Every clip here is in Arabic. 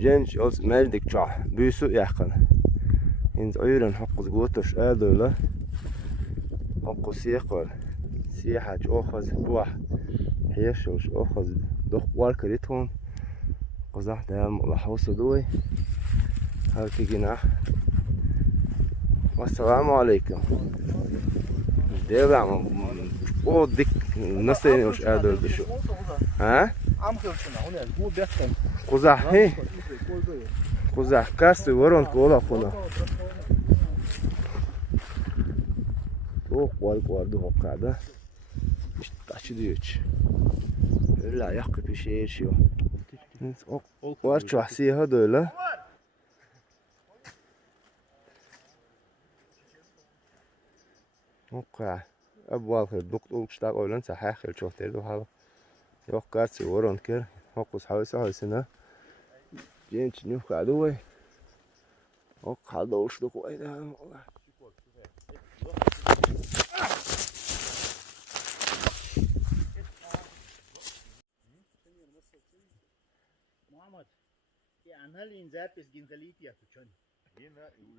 جنش أوس مالدك شاه بيسو يحقن إنز عيرن حقوز قوتش آدولا حقو سيقل سيحة أخذ بوح حيشوش أخذ دخ والكريتهم قزح دام الله حوص دوي هاكي جناح والسلام عليكم ديبع او ديك نسين وش آدول بشو ها قزح هي قزح كاستي ورون كولا خنا والد هو قاعدة مش تحشي ديوش لا يحكي بشيء شو وارشو حسي هدول وقع أبوال خير دكتور كشتاق أولن صحيح خير شوف تيدو هذا يوقع سيورون كير هوكس حويسة سنة جينش نيوك عدوي وقع دوش دكو أيدا والله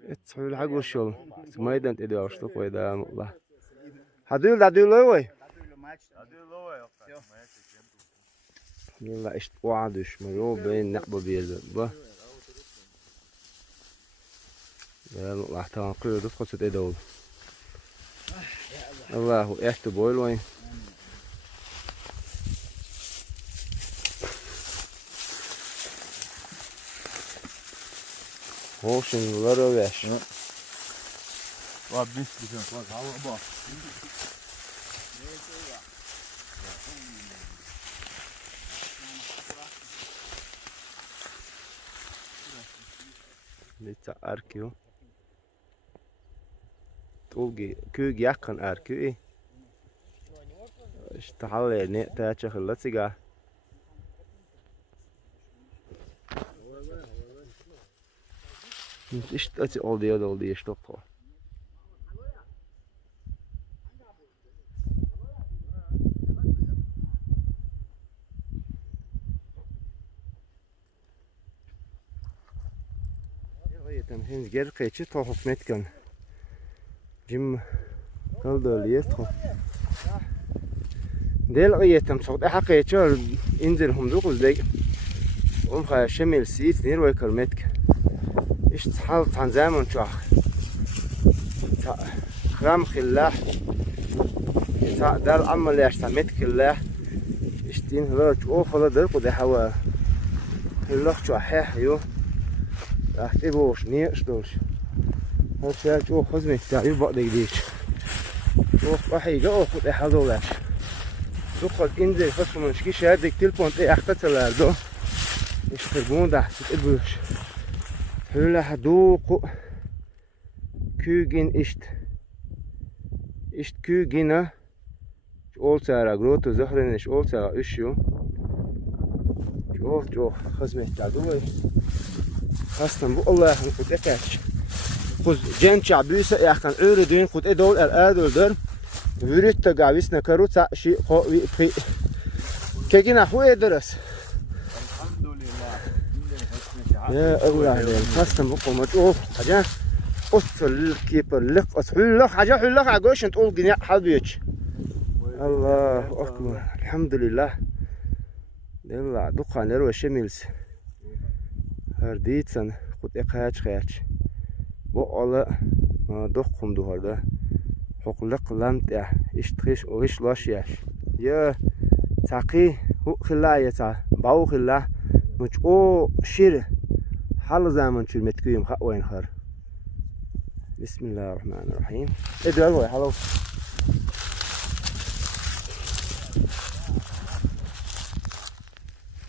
اتسحول حق وشول سمايدن تدي أشتوك ويدا والله هدول لوي يلا اشت وعدش مرو بين نقبة بيزن با يلا الله تمام قيل دفقة ست ادول الله احت بويل وين هوشن ورا ويش وابنس بيشن واز هوا با لسه أركيو تولجي كوج يكن أركيو إيه اشتغل نقطة شغلة سجى مش اشتأتي all the اشتغل هنز جر قيتش تو حكمت كان جيم قال دوليتهم ديل قيتهم صوت حقيتش انزل هم ذوق زي ام خا شمل سيت نير ويكرمتك ايش حال عن زمان شاخ خرام خلاح دال عمل ياش سمتك الله اشتين هلاك او فلا درق ده هوا هلاك شو حيح يو احتبوش نيش دوش هالشيء شو خزمة تعيب بعد جديش شوف أحيجا أو خد أحذولاش دخل إنزل فصل منشكي شهادك تلفون إيه أختتلار دو يشتربون ده تتقبلش هلا حدوق كوجين إشت كوجينا أول سارة غروتو زهرنش أول سارة إشيو شوف خزمة تعدوي خاصة بو الله نفوت أكاش خذ جن شعبيسة يحكن عردين خذ إدول الأدول در وريت تجاوزنا كروت شيء قوي في كجينا خوي درس الحمد لله يا الله خاصة بقول ما تشوف حاجة أصل كيبر لك أصل لك حاجة حلو لك عجوش أنت تقول جناح حبيتش الله أكبر الحمد لله يلا دقة نروي شميلس هرديت سن خذ إقهاج خياتش بقى ما دقهم دوهرده حقلق لمت اشتخش وغش لاشياش يا تاقي هو خلايا تا باو خلا مش او شير حال زمان شو متكيم وين خير بسم الله الرحمن الرحيم ادعوا حلو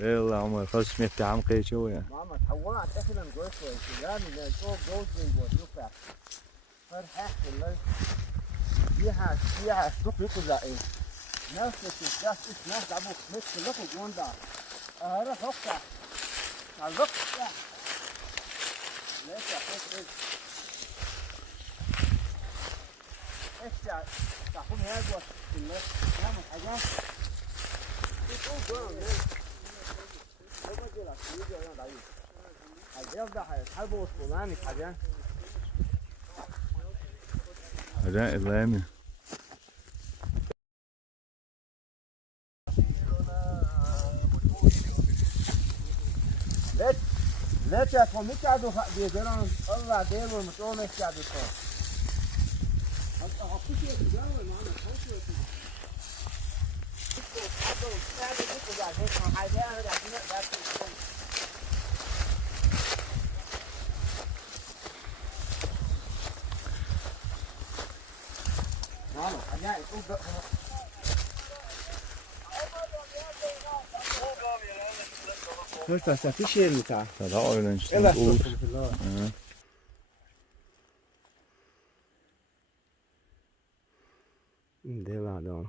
يلا عمر خش مفتاح عم قيشو يا ماما تحولت احنا نقول شوي يعني نشوف جوز من يوفع فرحة والله فيها سوق يكون زائد نفس الشيء ناس عبوك مثل لقوا جوندا هذا فوقع على الوقت ليش ايش تاخذ هذا الناس نعمل حاجات تقول جون يفضح حلبه وسطولانك حاجة حاجة إلامي لا تفهم يقعدوا بيدرون الله دير والمطعوم يقعدوا فوق انت حطيت الجو معنا خوش قلت بس في شيء بتاع هذا أورنج يلا تنقول ده بعد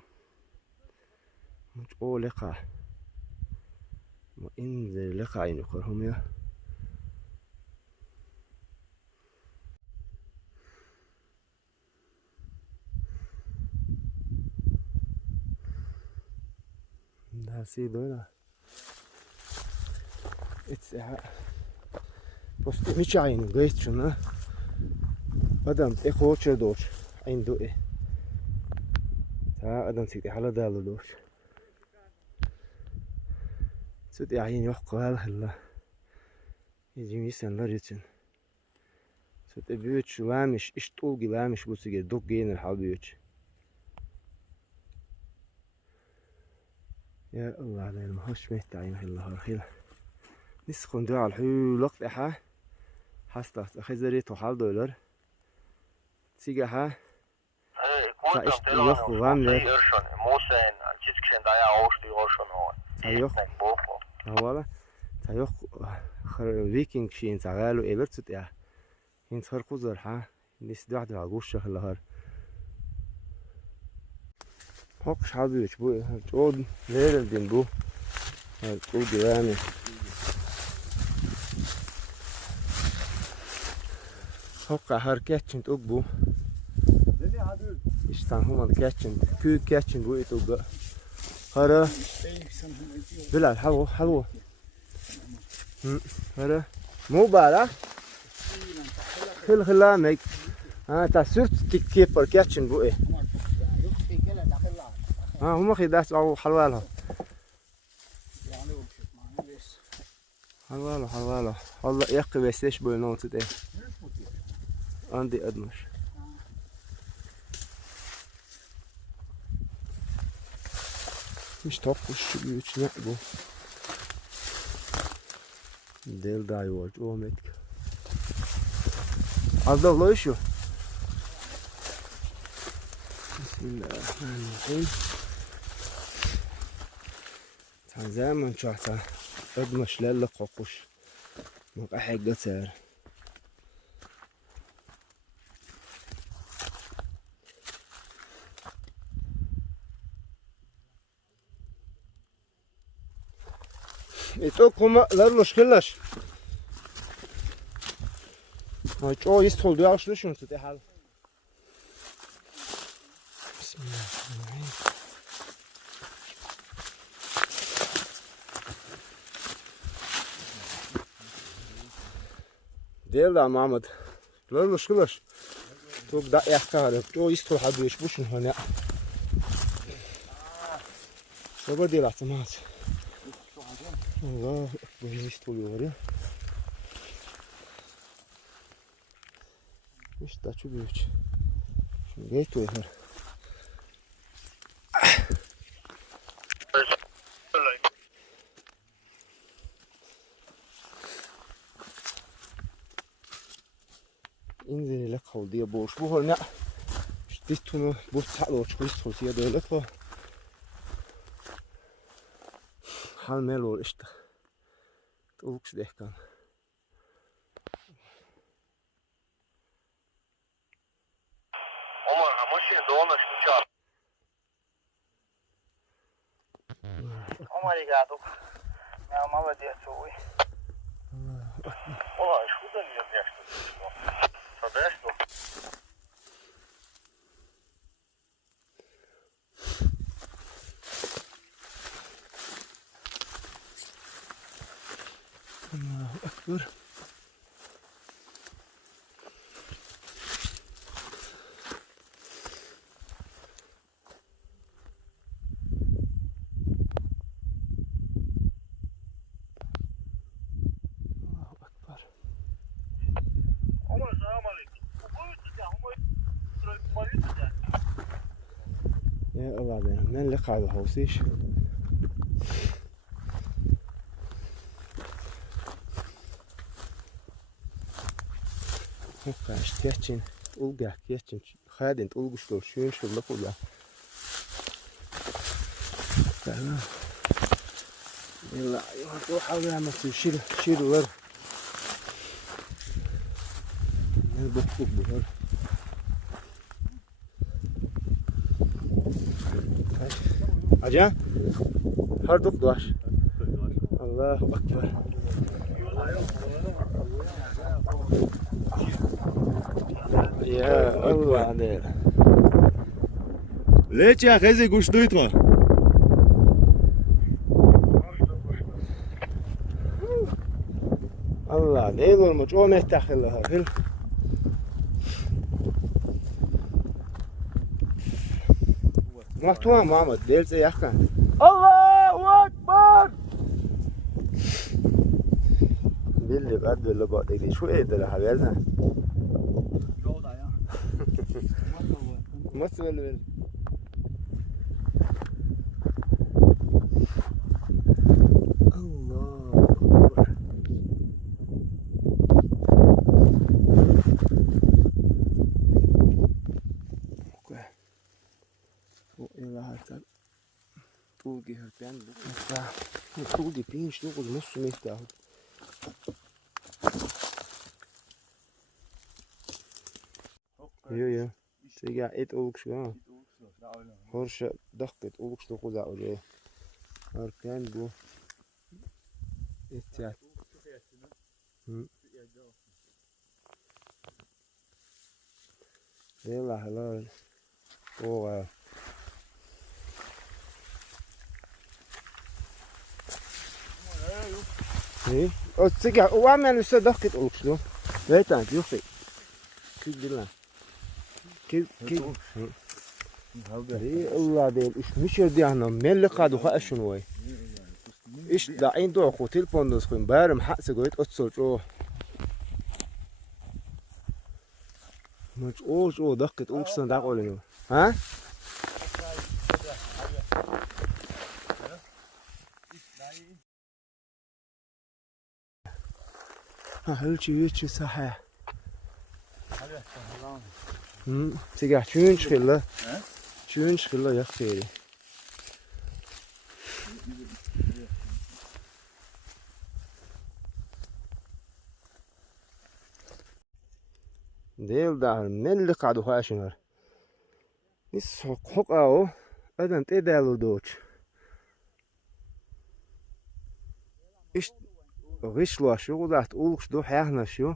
مش أول لقاء ما إنزل لقاء ينقرهم يا ده سيدونا اتسع بس هيك عيني قيت شنو قدم إخو شدوش عين دوئي تا قدم سيدي على دالو دوش سيدي عين يحقو هلا يجي ميسن لريتن سيدي بيوتش وامش إش طولقي وامش بوسيقي دوقين الحال بيوتش يا الله على المهوش مهتعين الله رخيلة نسخن دعا الحيو لقط إحا حستا خزري توحال دولار تيجا تا إش يخو واملر تا يخو هوالا تا يخو فيكينج شين تغالو إلرتت إح هين تخرقو زرحا نس دعا دعا قوش الله هاكش حبيبش بو جود لير الدين بو جود يعني هاكا هركاتشن تقبو İşten human catching, küçük catching bu itu ga. Hara. Bilal halu halu. Hara. Mubara. Khil mek. Ha ta sürt keeper catching bu. Ha huma khidas au halwala. Halwala. Allah yakı besleş bu notu de. Andi admış. مش توقف شو يتنقبوا ديل دايورج اومتك عبد الله شو بسم الله الرحمن الرحيم زمان شحتا ادمش للقوقش مقحق قتار İtok kuma larloş kılaş. Ay çoğu istol diye açlışın tut hal. Bismillahirrahmanirrahim. Değil de Mahmut. Larloş kılaş. Çok da yakar. Çoğu istol habiş buşun hani. Sabah değil atmaz. Allah böyle istoluyor ya. İşte çok büyük. Şimdi gayet uyar. İnzeli lek kaldı ya boş. Bu hal ne? İşte tunu bu sağlı çok istolsiye devlet var. Hal melo işte. Uluks dehkan. Omar, a машина дома сейчас. Omar, ligado. Я молодец, ой. Ой, что ты мне делаешь? Садишь тут? Allahu Ekber. يا الله ده من اللي قاعد هوسيش هكا اشتياتشين تلقى كياتشين خادن تلقى شلو شين شلو قولا تمام يلا يروح حاول يعمل شيل ور البوك بور Aja? Harduk duvar. Allahu Ekber. Ya Allah der. ليش يا خزي قوش دويتوا؟ Allah değil olmuş. O mehtahillah. Hil. Mahtuam Muhammed. Değilse yakın. Allahu Ekber. Billi bad billi bad dedi. Şu edele haberden. Nasıl böyle? Tulgi hörpen bu. Tulgi pinch dokuz nasıl mehta. Yo. Siga et olukş ya. Horşa dakket olukş dokuz ağırı. Hörpen bu. İhtiyat. Yallah helal. Oh. ايه ترجع واعمل لسه ضغط اوكسلو لا تانك يخفي كيف بالله كيف ايه الله ديل ايش مش يردي انا من اللي قادو خا شنو وي ايش داعين دو خو تليفون نس خو بارم حق سجويت اتصل جو مش او ضغط اوكسن دا قولني ها هلچی صحه سیگه چون شخیله چون شخیله یک خیلی دیل دار ملی قادو خواهشونر نیست حق او ادن تی دیلو دوچ ایش غشلوا شو قدرت أولش دو حيانا شو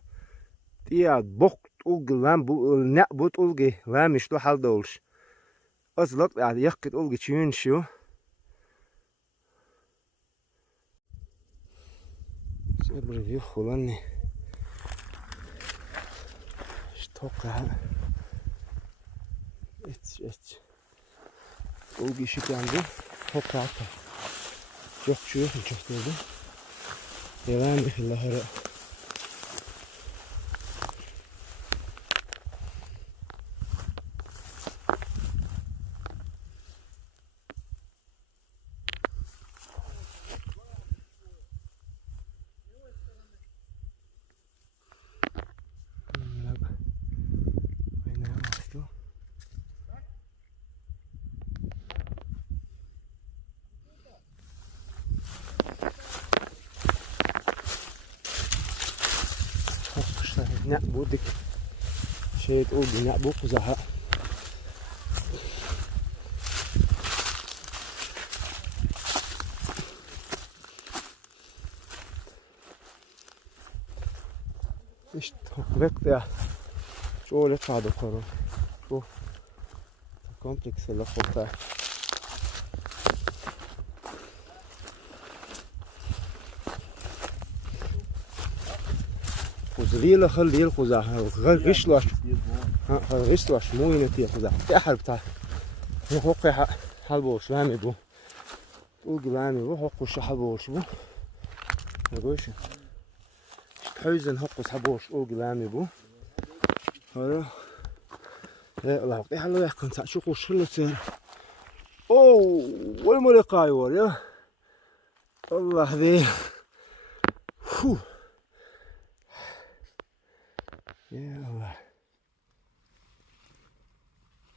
تيا بوق أولج لام بو نقبض أولج لام مش دو حال دولش أزلق يعني يقت أولج تشين شو سير ريفيو خلاني اشتوقع اتش أولج شيء عنده توقعته شوف نشوف ده يلام في الهراء نقبودك شيء تقول نقبوك وزهق ايش تحقق يا شو اللي صعد القرار شوف الكومبلكس اللي خلطه وزريله خلي القزح غشلاش ها غشلاش مو ينتي قزح تاحر بتاع حقي حلبوش لامي بو وقي لامي بو حقوش حلبوش بو يقولش حيزن حقوش حلبوش وقي لامي بو هذا يا الله وقتي حلو يحكم شو قوش حلو تصير اوه والملقاي ور يا الله ذي يا الله